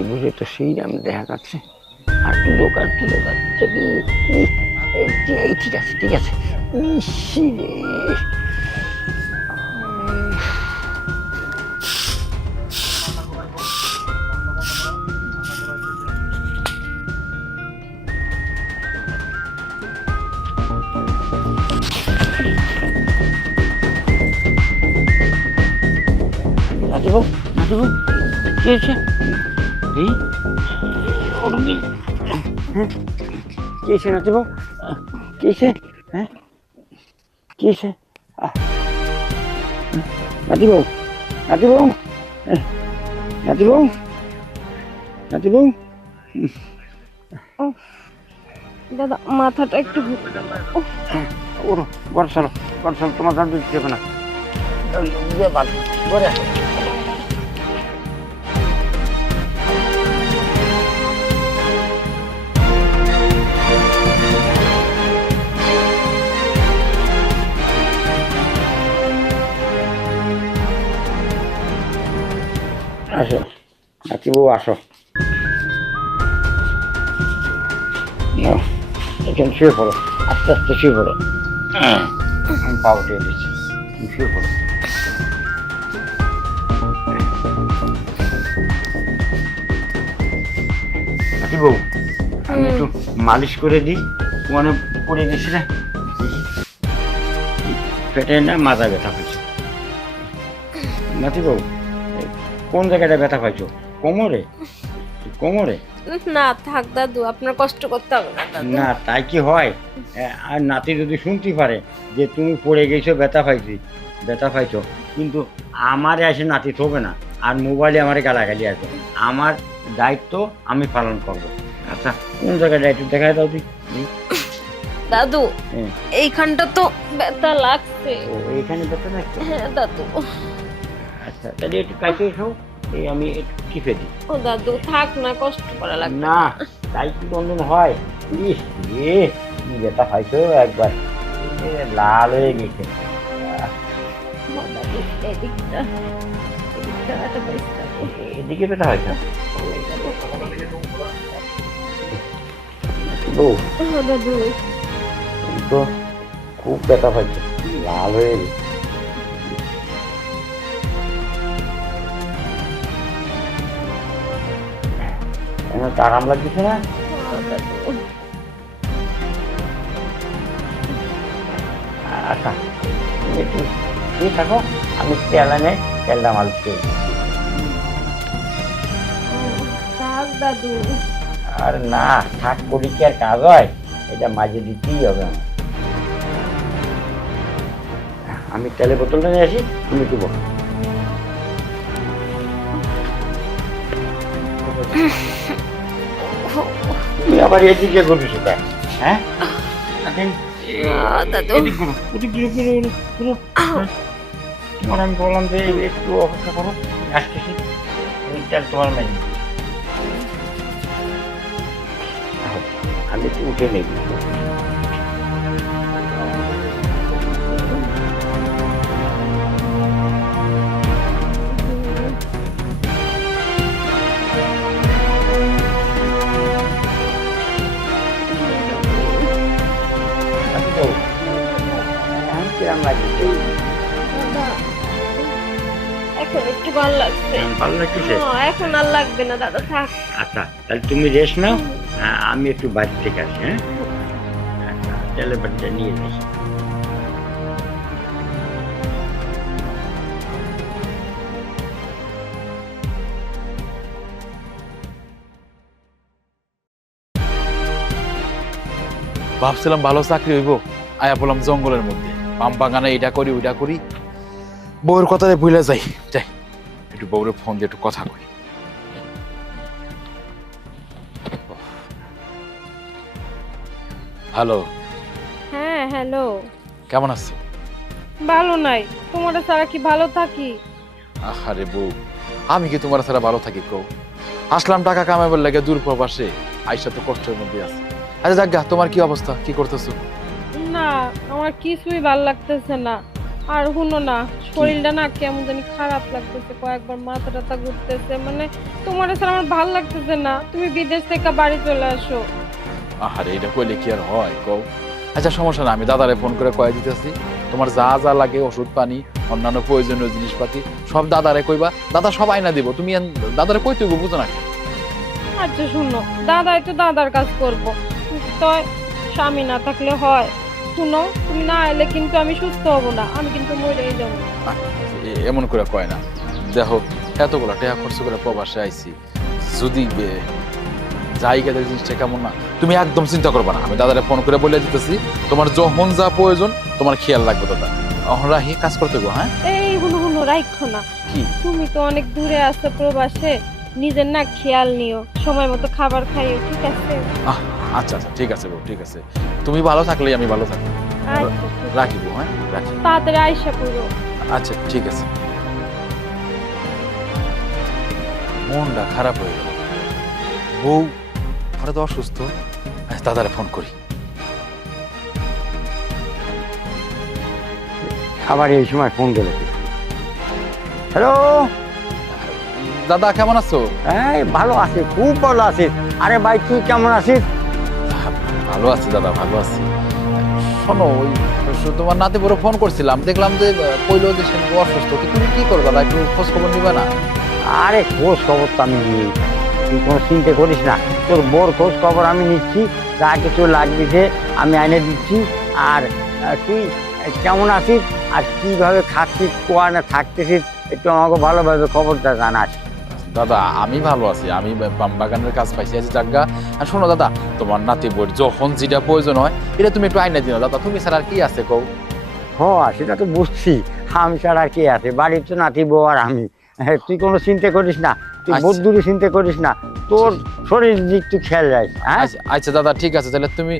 নাতি বুঝে তো সেই আমি দেখা যাচ্ছে। আর লোক কি এই ঠিক আছে ঠিক আছে। ইসি রে নাতিবাবু নাতিবাবু কি হয়েছে? এই কি হয়েছে নাতিবাবু? কি হয়েছে? হ্যাঁ কি হয়েছে? নাতিবাবু নাতিবাবু নাতিবাবু নাতিবাবু দাদা মাথাটা একটু ওরো গরসালো তোমার দাম দিতে হবে না। আসো নাতিবাবু আসো, এখানে শুয়ে পড়ো, আস্তে আস্তে শুয়ে পড়ো। আমি পা উঠিয়ে দিচ্ছি, তুমি শুয়ে পড়ো। নাতিবাবু আমি একটু মালিশ করে দিই, মানে পড়ে গেছি না পেটে না মাথা ব্যথা পাইছো। নাতিবাবু কোন জায়গাটা ব্যথা পাইছো? কোমরে? কোমরে? না থাক দাদু, আপনার কষ্ট করতে হবে না দাদু। না তাই কি হয়? আর নাতি যদি শুনতে পারে যে তুমি পড়ে গেছো ব্যথা পাইছো, কিন্তু আমারে এসে নাতি থবে না, আর মোবাইলে আমার গালাগালি আছে। আমার দায়িত্ব আমি পালন করব। আচ্ছা কোন জায়গায় দায়িত্ব দেখায় দাও তুই? দাদু এইখানটা তো ব্যথা লাগছে। ও এইখানে ব্যথা লাগছে? হ্যাঁ দাদু। আচ্ছা তাহলে একটু কাছে এসো, এই আমি একটু টিপে দিই। ও দাদু থাক না, কষ্ট করা লাগবে না তাই কি বন্ধন হয়? ইস রে কি ব্যথা পাইছো একবার, লাল হয়ে গেছে। এদিকে ব্যথা হয়েছে? দাদু তো খুব ব্যথা পাইছে, লাল হয়ে গেছে। আরাম লাগছে না? আচ্ছা একটু ঠিক থাকো, আমি তেল এনে তেলটা মালিশ করি। দাদু আর না থাক করি কি আর কাজ হয়, এটা মাঝে দিতেই হবে। আমি তেলের বোতলটা নিয়ে আসি, তুমি দেবো। তুই আবার এদিকে করবিস ওটা? হ্যাঁ দাদু তোমার আমি বললাম যে একটু অপেক্ষা করো, আসতেছি। তোমার মেয়ে আমি একটু উঠে নেই। কিরম লাগছে? এখন একটু ভালো লাগছে। ভালো লাগছে? এখন আর লাগবে না দাদা, থাক। আচ্ছা তাহলে তুমি রেস্ট নাও, আমি একটু বাড়ি থেকে আসি। হ্যাঁ আচ্ছা তেলের বাড়িটা নিয়ে যাই। ভাবছিলাম ভালো চাকরি হইব, আয়া বললাম জঙ্গলের মধ্যে পাম বাগানে এটা করি ওইটা করি, বউয়ের কথাতে ভুলে যাই। যাই একটু বউরে ফোন দিয়ে একটু কথা কই। হ্যালো। হ্যাঁ হ্যালো। কেমন আছো? ভালো নাই, তোমার ছাড়া কি ভালো থাকি? আরে বউ, আমি কি তোমার ছাড়া ভালো থাকি কও? আসলাম টাকা কামাইবার লাগে দূর প্রবাসে, আইসা তো কষ্টের মধ্যে আছে। আচ্ছা যাক, তোমার কি অবস্থা, কি করতেছো? না আমার কিছুই ভালো লাগতেছে না। আর শুনো না, শরীরটা না কেমন জানি খারাপ লাগতেছে, কয়েকবার মাথা টাথা ঘুরতেছে, মানে তোমার ছাড়া আমার ভালো লাগতেছে না। তুমি বিদেশ থেকে বাড়ি চলে আসো। আরে এটা কইলে কি আর হয় কও? আচ্ছা সমস্যা না, আমি দাদারে ফোন করে কয়ে দিতেছি। তোমার যা যা লাগে ওষুধ পানি অন্যান্য প্রয়োজনীয় জিনিসপাতি সব দাদারে কইবা, দাদা সব আইনা দিব। তুমি দাদারে কইতে গো, বুঝো না কেন? আচ্ছা শুনো, দাদাই তো দাদার কাজ করবো, তো স্বামী না থাকলে হয়? শুনো, তুমি না এলে কিন্তু আমি সুস্থ হব না, আমি কিন্তু মরেই যাবো। এমন করে কয় না। দেখো এতগুলো টাকা খরচ করে প্রবাসে আইছি, যদি জায়গাদের জিনিসটা কেমন না, তুমি একদম চিন্তা করবে না। আমি দাদারে ফোন করে বলে দিতেছি, তোমার যখন যা প্রয়োজন তোমার খেয়াল রাখবে দাদা। রাহি কাজ করতে গো। হ্যাঁ এই হুনো হুনো রাখো না, কি তুমি তো অনেক দূরে আছো প্রবাসে, নিজের না খেয়াল নিও, সময় মতো খাবার খাইও, ঠিক আছে? আচ্ছা আচ্ছা ঠিক আছে বউ, ঠিক আছে। তুমি ভালো থাকলেই আমি ভালো থাকবো। আচ্ছা, রাখি বউ, হ্যাঁ রাখি। তাড়াতাড়ি আইসা পড়ো। আচ্ছা ঠিক আছে। মনটা খারাপ হয়ে গেল, বউ হঠাৎ অসুস্থ। দাদারে ফোন করি। আবার এই সময় ফোন দিল। হ্যালো, দাদা কেমন আছো? এই ভালো আছি, খুব ভালো আছিস। আরে ভাই তুই কেমন আছিস? ভালো আছি দাদা, ভালো আছি। শোনো, ওই তোমার নাতি বড় ফোন করছিলাম, দেখলাম যে কইলো যে সে অসুস্থ। তুমি কি করো দাদা, একটু খোঁজ খবর নিবে না? আরে খোঁজ খবর তো আমি নিই, তুই কোনো চিন্তা করিস না। তোর বোর খোঁজ খবর আমি নিচ্ছি, যা কিছু লাগবে আমি এনে দিচ্ছি। আর তুই কেমন আছিস আর কীভাবে খাচ্ছিস, কোয়ানে থাকতেছিস, একটু আমাকে ভালোভাবে খবরটা জানাস। দাদা আমি ভালো আছি, আমি পাম বাগানের কাজ পাইছি আজ জায়গা। আর শোনো দাদা, তোমার নাতি বই যখন যেটা প্রয়োজন হয় এটা তুমি একটু আইনা দিও দাদা। তুমি ছাড়া আর কি আছে কও? সেটা তো বুঝছি, আমি ছাড়া আর কে আছে, বাড়ির তো নাতি বউ আর আমি। তুই কোনো চিন্তা করিস না, তুই আচ্ছা। বদুরি চিন্তা করিস না, তোর শরীর দিক তুই খেয়াল রাখিস। হ্যাঁ আচ্ছা দাদা ঠিক আছে, তাহলে তুমি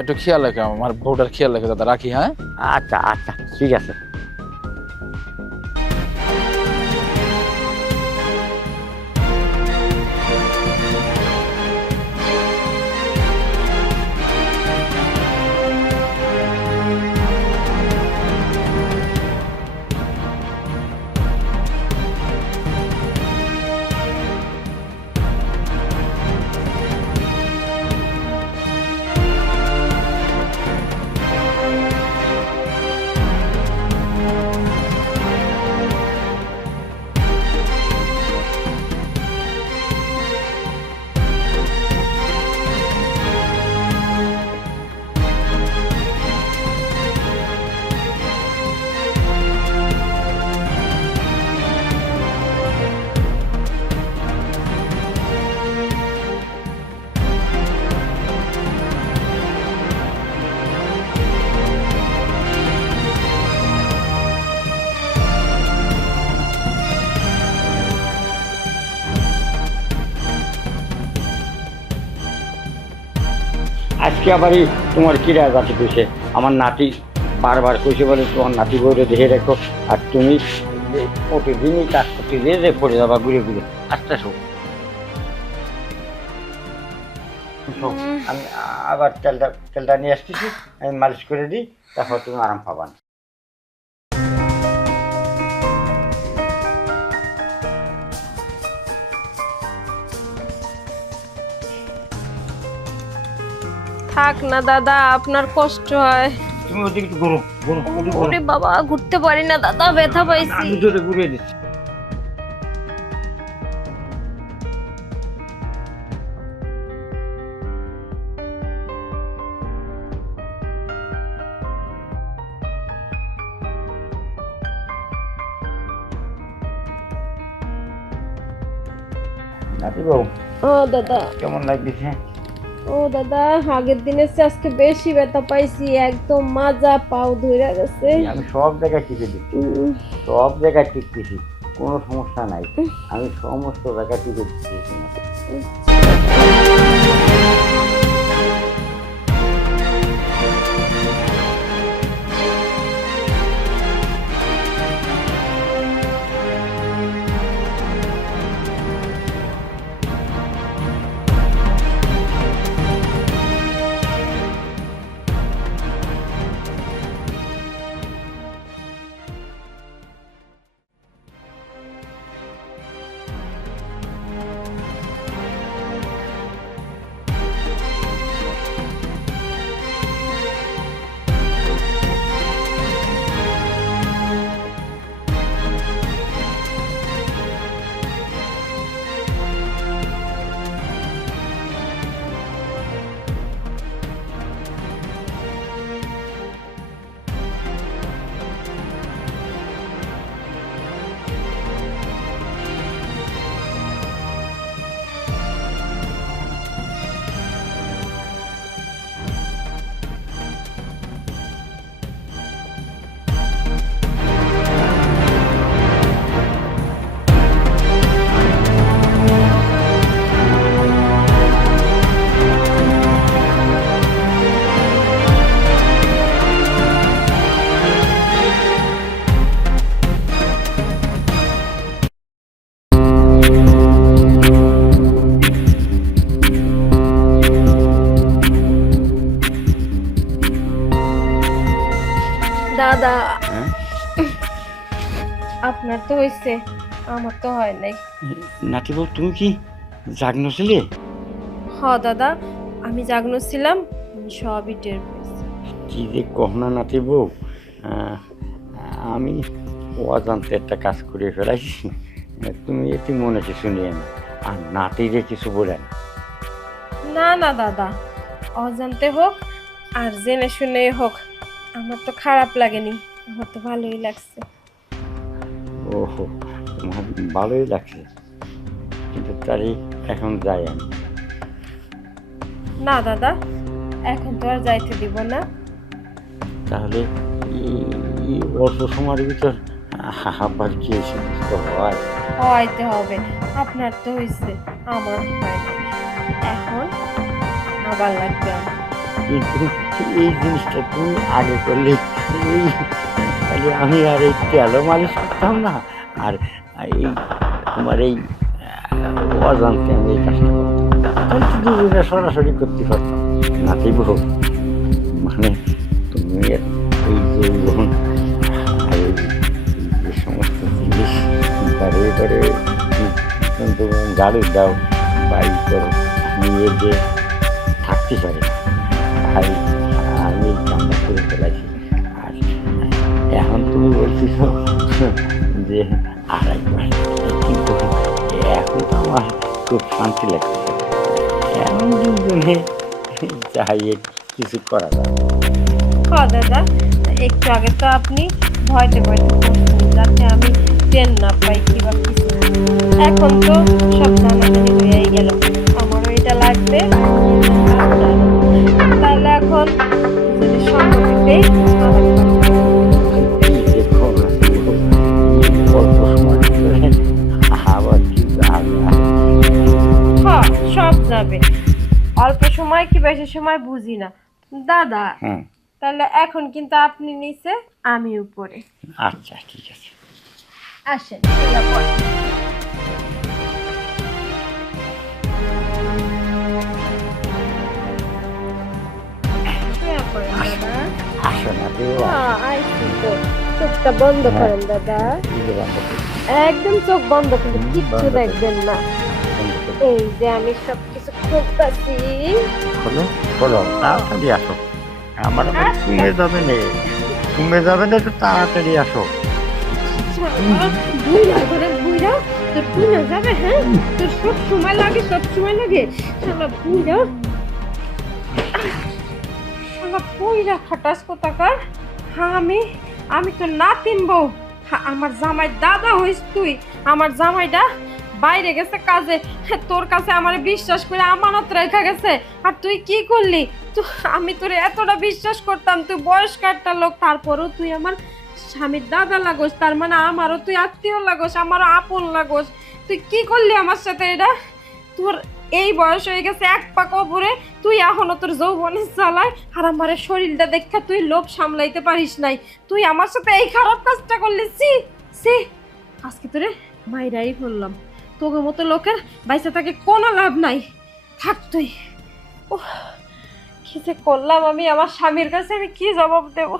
একটু খেয়াল রাখো, আমার বউটার খেয়াল রাখো দাদা। রাখি। হ্যাঁ আচ্ছা আচ্ছা ঠিক আছে। আজকে আবারই তোমার কিরা যাতে কইছে, আমার নাতি বারবার কইছে বলে তোমার নাতি বউরে দেখে রেখো। আর তুমি প্রতিদিনই কাজ করতে যে পড়ে যাবা ঘুরে ঘুরে। আচ্ছা শোক, আমি আবার তেলটা নিয়ে আসতেছি, আমি মালিশ করে দিই, তারপর তুমি আরাম পাবা না। থাক না দাদা, আপনার কষ্ট হয়। তুমি ওদিকে একটু গরম গরম ওরে বাবা, ঘুরতে পারি না দাদা, ব্যথা পাইছি। আমি জোরে ঘুরিয়ে দিচ্ছি। নাতি বউ ও দাদা, কেমন লাগতেছে? ও দাদা, আগের দিনের চেয়ে আজকে বেশি ব্যথা পাইছি, একদম মাজা পাও ধরে গেছে। আমি সব জায়গায় টিপে দিচ্ছি, সব জায়গায় টিপতেছি, কোনো সমস্যা নাই, আমি সমস্ত জায়গায় টিপে দিচ্ছি। দাদা হ্যাঁ আপনার তো হয়েছে, আমার তো হয় নাই। নাতি বউ তুমি কি জাগ্ন ছিলে? হ দাদা, আমি জাগ্ন ছিলাম, আমি সবই টের পেয়েছি। কি যে কহনা নাতি বউ, আমি অজান্তে একটা কাজ করে ফেলাইছি, তুমি এটি মনে কিছু নিয়ে না, আর নাতিরে কিছু বলে না। না না দাদা, অজান্তে হোক আর জেনে শুনে হোক, আমার তো খারাপ লাগেনি, আমার তো ভালোই লাগছে। ওহো, তোমার ভালোই লাগছে, কিন্তু তারই এখন যাই আমি। না দাদা, এখন তো আর যাইতে দিব না। তাহলে এই অল্প সময়ের ভিতর আবার কি এসে বুঝতে হয়? হইতে হবে, আপনার তো হয়েছে, আমার হয় নাই। এখন আবার লাগবে আমার। কিন্তু এই জিনিসটা তুমি আগে করলে তাহলে আমি আর এই তেলও মালিশ করতাম না, আর এই তোমার এই অজান্তে আমি এই কাজটা করতাম, তাহলে তো দুজনে সরাসরি করতে পারতাম। নাতি বউ, মানে তুমি এই যে যখন আর এই যে সমস্ত জিনিস বারে বারে কিন্তু গাড়ি দাও বাড়ি করো, নিয়ে যে থাকতে পারে না, তাই আমি এই কামটা করে ফেলাইছি। আর এখন তুমি বলছিস যে আড়াইবার, কিন্তু এখন তো আমার খুব শান্তি লাগছে। এখন দুজনে যাই কিছু করা যায়। দাদা, একটু আগে তো আপনি ভয়তে ভয়তে করছেন যাতে আমি টেন না পাই কিবা কিছু। এখন তো সব জানাজানি হয়েই গেল, আমারও এটা লাগবে। তাহলে এখন যদি সম্মতিতেই দেখো অল্প সময় ধরে আবার কি যাবে। সব যাবে, অল্প সময় কি বেশি সময় বুঝি না দাদা। হ্যাঁ তাহলে এখন কিন্তু আপনি নিচে, আমি উপরে। আচ্ছা ঠিক আছে। আসেন এবার পরে। শুয়ে পড়েন দাদা। আসো না দেবো, আইসি তো, চোখটা বন্ধ করেন দাদা, একদম চোখ বন্ধ কিন্তু কিচ্ছু দেখবেন না। এই যে আমি সবকিছু করতেছি। খোলো খোলো, তাড়াতাড়ি আসো, আমার আবার ঘুমে যাবে না, ঘুমে যাবে না, একটু তাড়াতাড়ি আসো। বুইরা ঘরে বুইরা, তোর বুইরা যাবে? হ্যাঁ, তোর সব সময় লাগে, সব সময় লাগে। শালা বুইরা, শালা বুইরা খাটাস কোথাকার। হ্যাঁ, আমি তো নাতিন বউ। হ্যাঁ, আমার জামাই দাদা হইস তুই। আমার জামাইটা বাইরে গেছে কাজে, তোর কাছে আমার বিশ্বাস করে আমানত রেখা গেছে, আর তুই কি করলি? তো আমি তোর এতটা বিশ্বাস করতাম, তুই বয়স্ক একটা লোক, তারপরও তুই আমার স্বামীর দাদা লাগোস, তার মানে আমারও তুই আত্মীয় লাগোস, আমারও আপন লাগোস। তুই কি করলি আমার সাথে এটা? তোর এই বয়স হয়ে গেছে, এক পা কবরে, তুই এখনো তোর যৌবনের জ্বালায়, আর আমার শরীরটা দেখা তুই লোভ সামলাইতে পারিস নাই, তুই আমার সাথে এই খারাপ কাজটা করলি। সি সি, আজকে তোরে মাইরাই বললাম, তোকে মতো লোকের বাইসা থাকে কোনো লাভ নাই, থাক তুই। ও কি যে করলাম আমি, আমার স্বামীর কাছে আমি কি জবাব দেব?